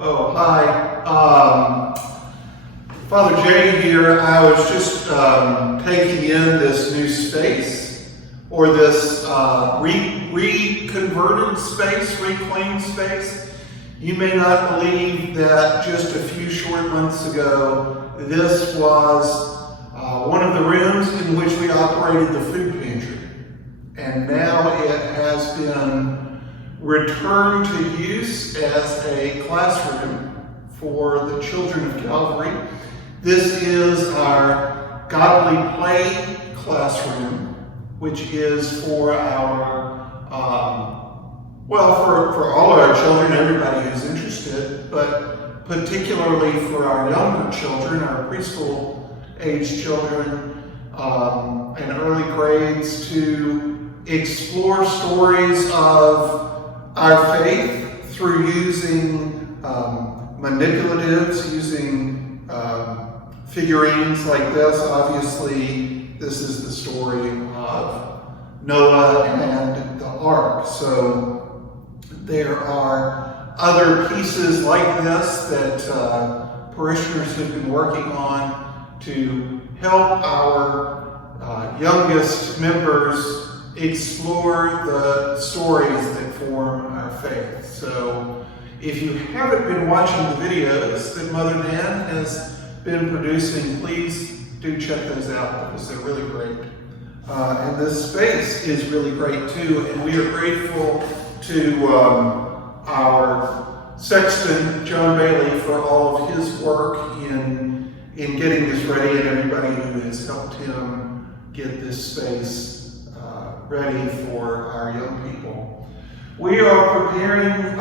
Oh, hi. Father Jay here. I was just taking in this new space, or this reconverted space, reclaimed space. You may not believe that just a few short months ago, this was one of the rooms in which we operated the food pantry. And now it has been returned to use as a classroom for the children of Calvary. This is our Godly Play classroom, which is for our, for all of our children, everybody who's interested, but particularly for our younger children, our preschool age children, and early grades, to explore stories of our faith through using manipulatives, using figurines like this. Obviously, this is the story of Noah and the ark. So there are other pieces like this that parishioners have been working on to help our youngest members explore the stories that form our faith. So if you haven't been watching the videos that Mother Nan has been producing, please do check those out because they're really great. And this space is really great too, and we are grateful to our sexton, John Bailey, for all of his work in getting this ready, and everybody who has helped him get this space ready for our young people. We are preparing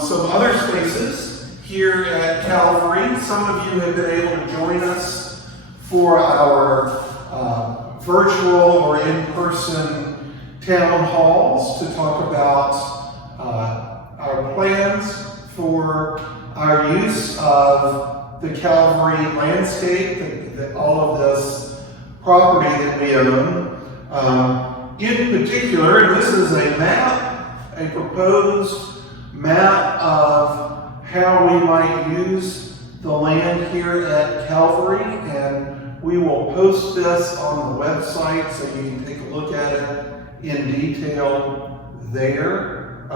some other spaces here at Calvary. Some of you have been able to join us for our virtual or in-person town halls to talk about our plans for our use of the Calvary landscape, all of this property that we own. In particular, this is a map, a proposed map of how we might use the land here at Calvary, and we will post this on the website so you can take a look at it in detail there.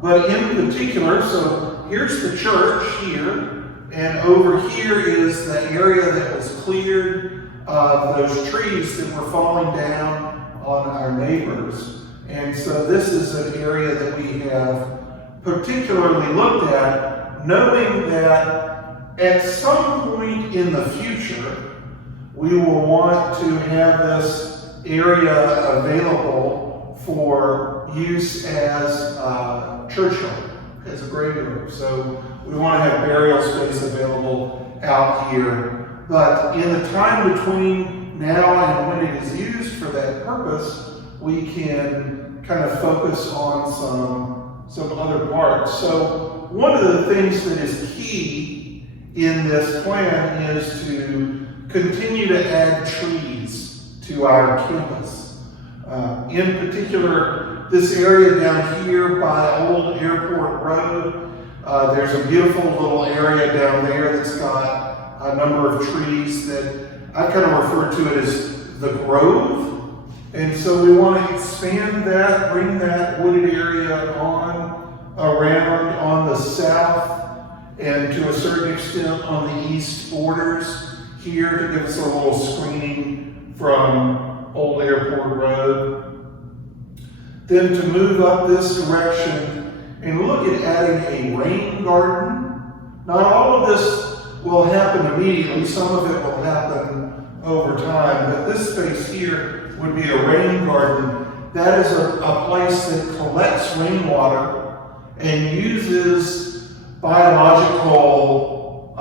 But in particular, so here's the church here, and over here is the area that was cleared of those trees that were falling down on our neighbors. And so this is an area that we have particularly looked at, knowing that at some point in the future, we will want to have this area available for use as Churchyard, as a graveyard. So we want to have burial space available out here. But in the time between now and when it is used for that purpose, we can kind of focus on some other parts. So one of the things that is key in this plan is to continue to add trees to our campus. In particular, this area down here by Old Airport Road, there's a beautiful little area down there that's got a number of trees that I kind of refer to it as the Grove. And so we want to expand that, bring that wooded area on around on the south and to a certain extent on the east borders here to give us a little screening from Old Airport Road. Then to move up this direction and look at adding a rain garden. Not all of this will happen immediately, some of it will happen over time, but this space here would be a rain garden. That is a place that collects rainwater and uses biological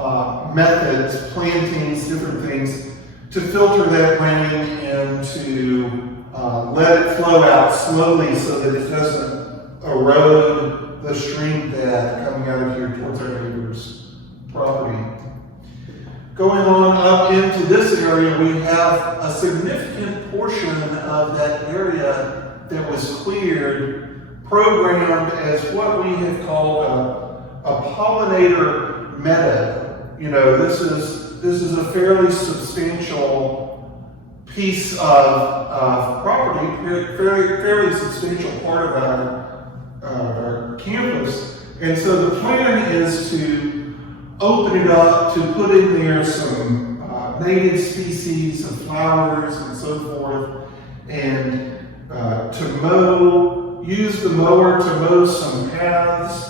methods, plantings, different things, to filter that rain and to let it flow out slowly so that it doesn't erode the stream bed coming out of here towards our neighbor's property. Going on up into this area, we have a significant portion of that area that was cleared, programmed as what we have called a pollinator meadow. You know, this is a fairly substantial piece of property, fairly substantial part of our campus. And so the plan is to open it up, to put in there some native species of flowers and so forth, and to use the mower to mow some paths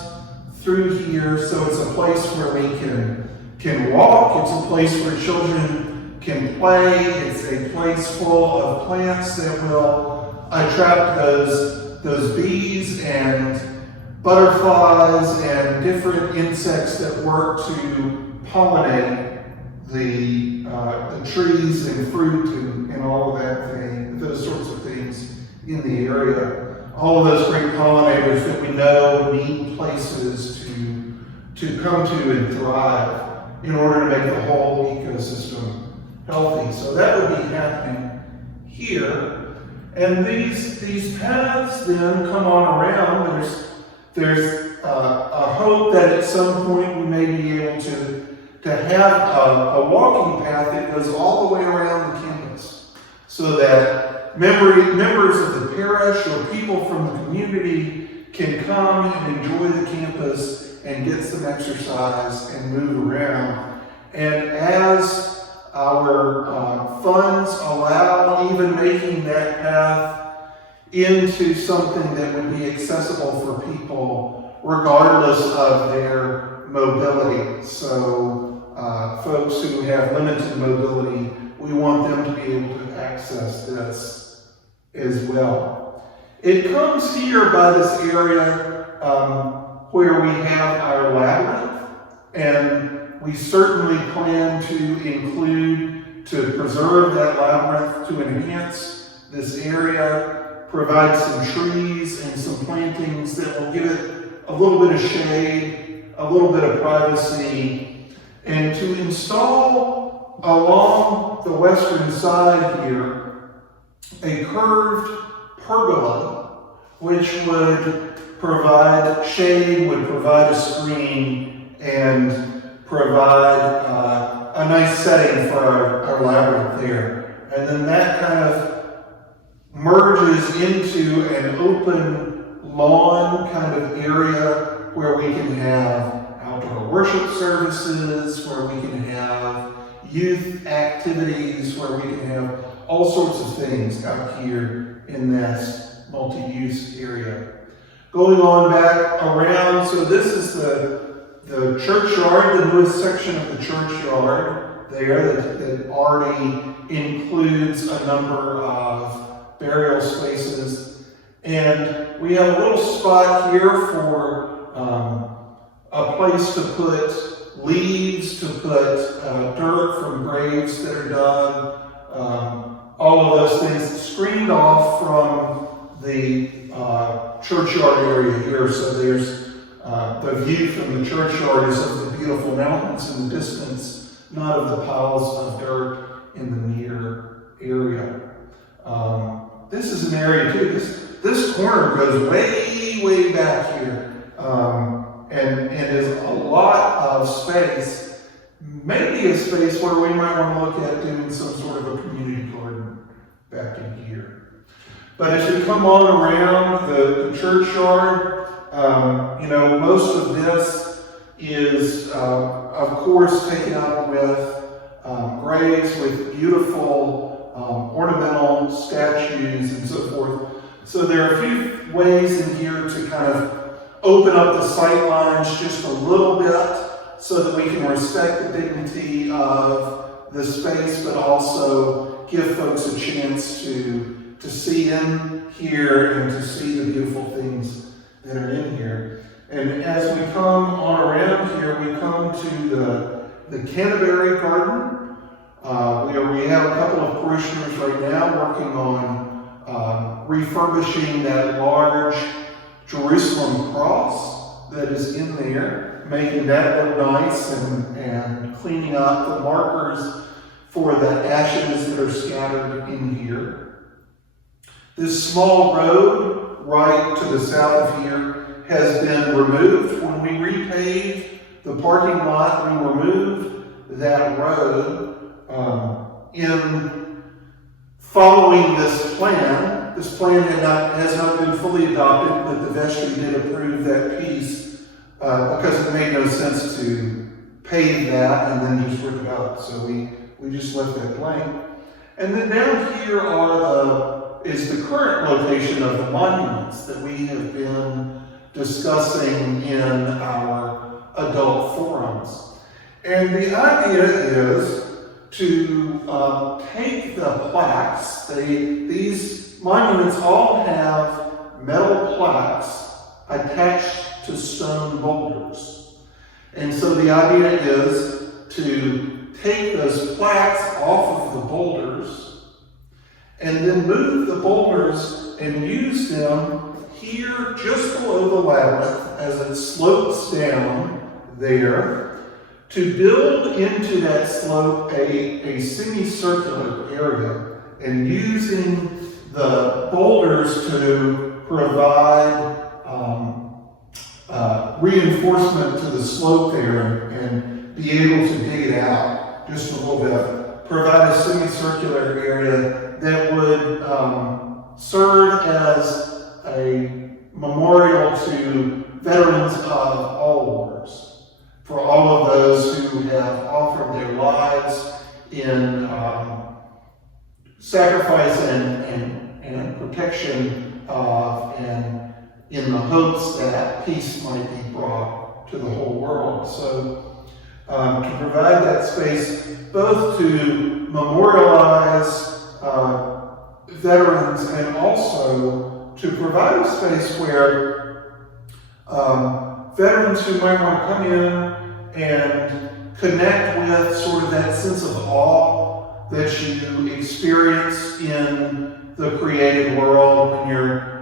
through here, so it's a place where we can walk, it's a place where children can play, it's a place full of plants that will attract those bees and butterflies and different insects that work to pollinate the trees and fruit and all of those sorts of things in the area. All of those great pollinators that we know need places to come to and thrive in order to make the whole ecosystem healthy. So that would be happening here. And these paths then come on around. There's a hope that at some point we may be able to have a walking path that goes all the way around the campus, so that members of the parish or people from the community can come and enjoy the campus and get some exercise and move around. And as our funds allow, even making that path into something that would be accessible for people regardless of their mobility. So folks who have limited mobility, we want them to be able to access this as well. It comes here by this area where we have our labyrinth, and we certainly plan to preserve that labyrinth, to enhance this area, provide some trees and some plantings that will give it a little bit of shade, a little bit of privacy, and to install along the western side here a curved pergola, which would provide shade, would provide a screen, and provide a nice setting for our labyrinth there. And then that kind of merges into an open lawn kind of area where we can have outdoor worship services, where we can have youth activities, where we can have all sorts of things out here in this multi-use area. Going on back around, so this is the churchyard, the newest section of the churchyard there that already includes a number of burial spaces. And we have a little spot here for a place to put leaves, to put dirt from graves that are dug, all of those things screened off from the churchyard area here. So there's the view from the churchyard is of the beautiful mountains in the distance, not of the piles of dirt in the near area. This is an area too. This corner goes way back here, and is a lot of space. Maybe a space where we might want to look at doing some sort of a community garden back in here. But as we come on around the churchyard, most of this is, of course, taken up with graves with beautiful ornamental statues and so forth. So there are a few ways in here to kind of open up the sight lines just a little bit so that we can respect the dignity of the space, but also give folks a chance to see in here and to see the beautiful things that are in here. And as we come on around here, we come to the Canterbury Garden, where we have a couple of parishioners right now working on refurbishing that large Jerusalem cross that is in there. making that look nice and cleaning up the markers for the ashes that are scattered in here. This small road right to the south of here has been removed. When we repaved the parking lot, we removed that road in following this plan. This plan has not been fully adopted, but the vestry did approve that piece because it made no sense to pave that and then just rip it up. So we just left that blank. And then down here is the current location of the monuments that we have been discussing in our adult forums. And the idea is to take the plaques. These monuments all have metal plaques attached to stone boulders. And so the idea is to take those plaques off of the boulders and then move the boulders and use them here just below the labyrinth as it slopes down there to build into that slope a semicircular area, and using the boulders to provide reinforcement to the slope there and be able to dig it out just a little bit, provide a semicircular area that would serve as a memorial to veterans of all wars, for all of those who have offered their lives in sacrifice and protection of, and in the hopes that peace might be brought to the whole world. So to provide that space both to memorialize veterans and also to provide a space where veterans who might want to come in and connect with sort of that sense of awe that you experience in the created world when you're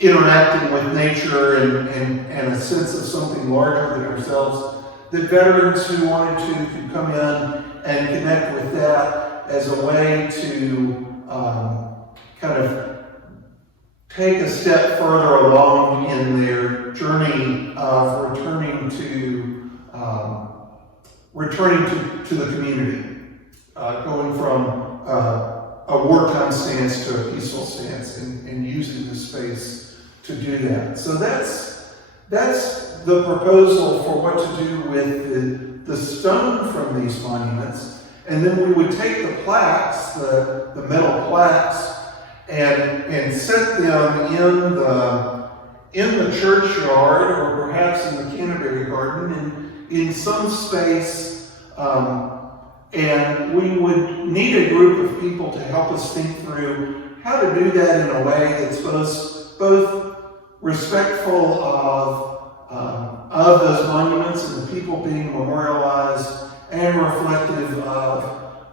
interacting with nature and a sense of something larger than ourselves, that veterans who wanted to could come in and connect with that as a way to kind of take a step further along in their journey of returning to the community, going from a wartime stance to a peaceful stance, and using this space to do that. So that's the proposal for what to do with the stone from these monuments. And then we would take the plaques, the metal plaques, and set them in the churchyard, or perhaps in the Canterbury Garden, in some space. And we would need a group of people to help us think through how to do that in a way that's both respectful of those monuments and the people being memorialized, and reflective of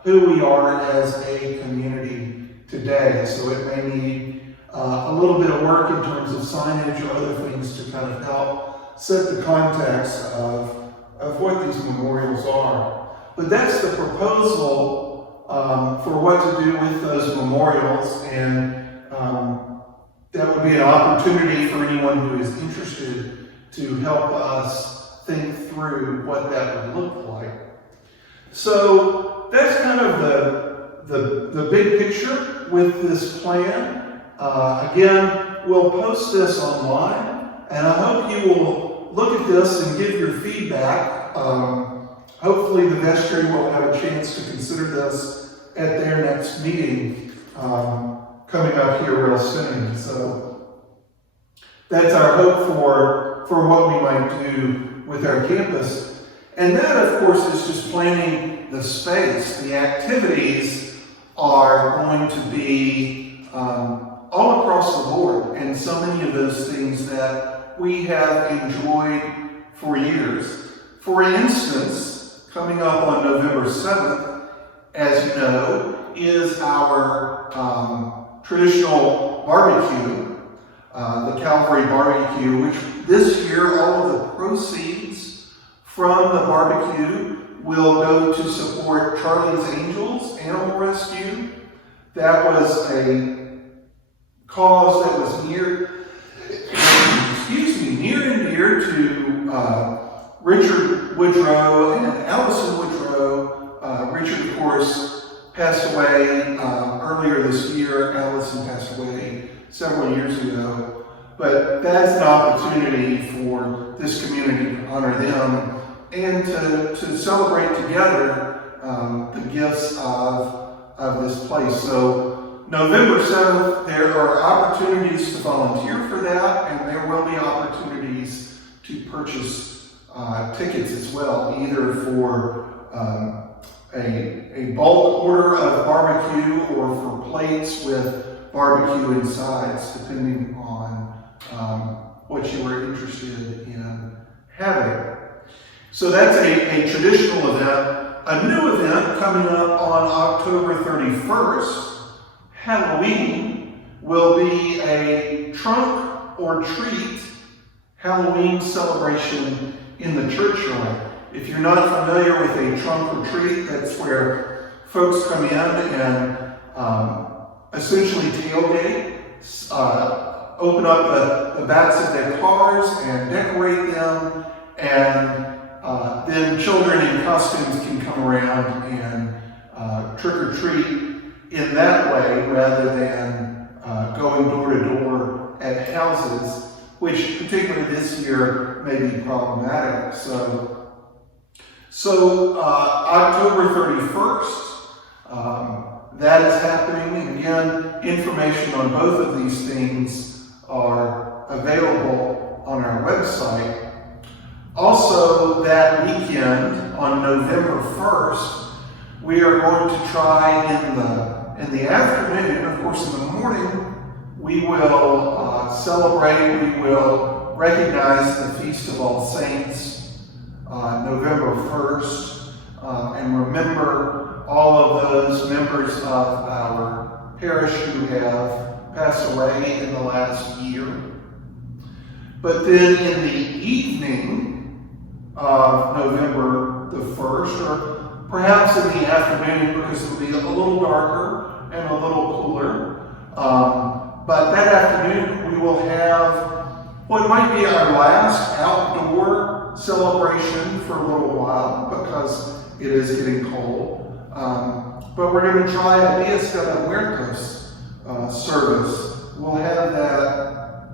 who we are as a community today. So it may need a little bit of work in terms of signage or other things to kind of help set the context of what these memorials are. But that's the proposal for what to do with those memorials, and that would be an opportunity for anyone who is interested to help us think through what that would look like. So that's kind of the big picture with this plan. Again, we'll post this online, and I hope you will look at this and give your feedback. Hopefully the vestry will have a chance to consider this at their next meeting coming up here real soon. So that's our hope for what we might do with our campus. And that, of course, is just planning the space. The activities are going to be all across the board, and so many of those things that we have enjoyed for years. For instance, coming up on November 7th, as you know, is our traditional barbecue, the Calvary barbecue, which this year all of the proceeds from the barbecue will go to support Charlie's Angels Animal Rescue. That was a cause that was near and dear to Richard Woodrow and Allison Woodrow. Richard, of course, passed away earlier this year. Allison passed away several years ago. But that's an opportunity for this community to honor them and to celebrate together the gifts of this place. So November 7th, there are opportunities to volunteer for that, and there will be opportunities to purchase tickets as well, either for a bulk order of barbecue or for plates with barbecue and sides, depending on what you were interested in having. So that's a traditional event. A new event coming up on October 31st, Halloween, will be a trunk or treat Halloween celebration in the Churchyard. If you're not familiar with a trunk or treat, that's where folks come in and essentially tailgate, open up the backs of their cars and decorate them, and then children in costumes can come around and trick or treat in that way rather than going door to door at houses, which particularly this year may be problematic. So October 31st, that is happening. And again, information on both of these things are available on our website. Also, that weekend on November 1st, we are going to try in the afternoon, of course in the morning, we will celebrate, we will recognize the Feast of All Saints, November 1st, and remember all of those members of our parish who have passed away in the last year. But then in the evening of November the 1st, or perhaps in the afternoon because it will be a little darker and a little cooler, but that afternoon we will have what might be our last outdoor celebration for a little while because it is getting cold. But we're going to try a Dias de los Muertos service. We'll have that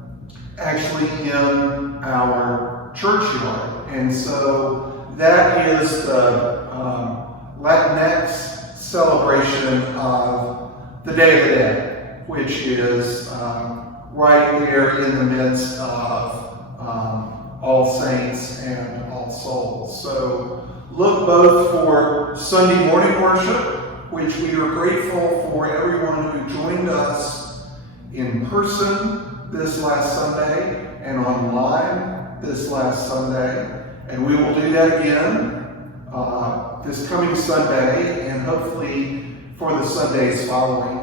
actually in our churchyard. And so that is the Latinx celebration of the Day of the Dead, which is right there in the midst of All Saints and All Souls. So look both for Sunday morning worship, which we are grateful for everyone who joined us in person this last Sunday and online this last Sunday. And we will do that again this coming Sunday and hopefully for the Sundays following.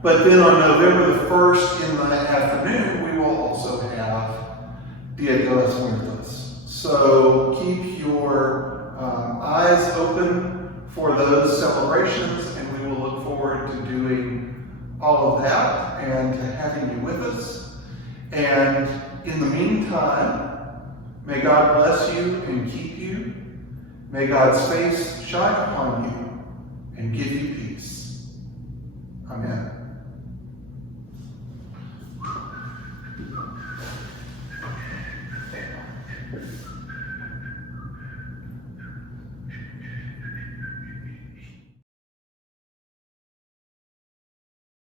But then on November the 1st in the afternoon, we will also have Dia de los Muertos. So keep your eyes open for those celebrations, and we will look forward to doing all of that and to having you with us. And in the meantime, may God bless you and keep you. May God's face shine upon you and give you peace. Amen.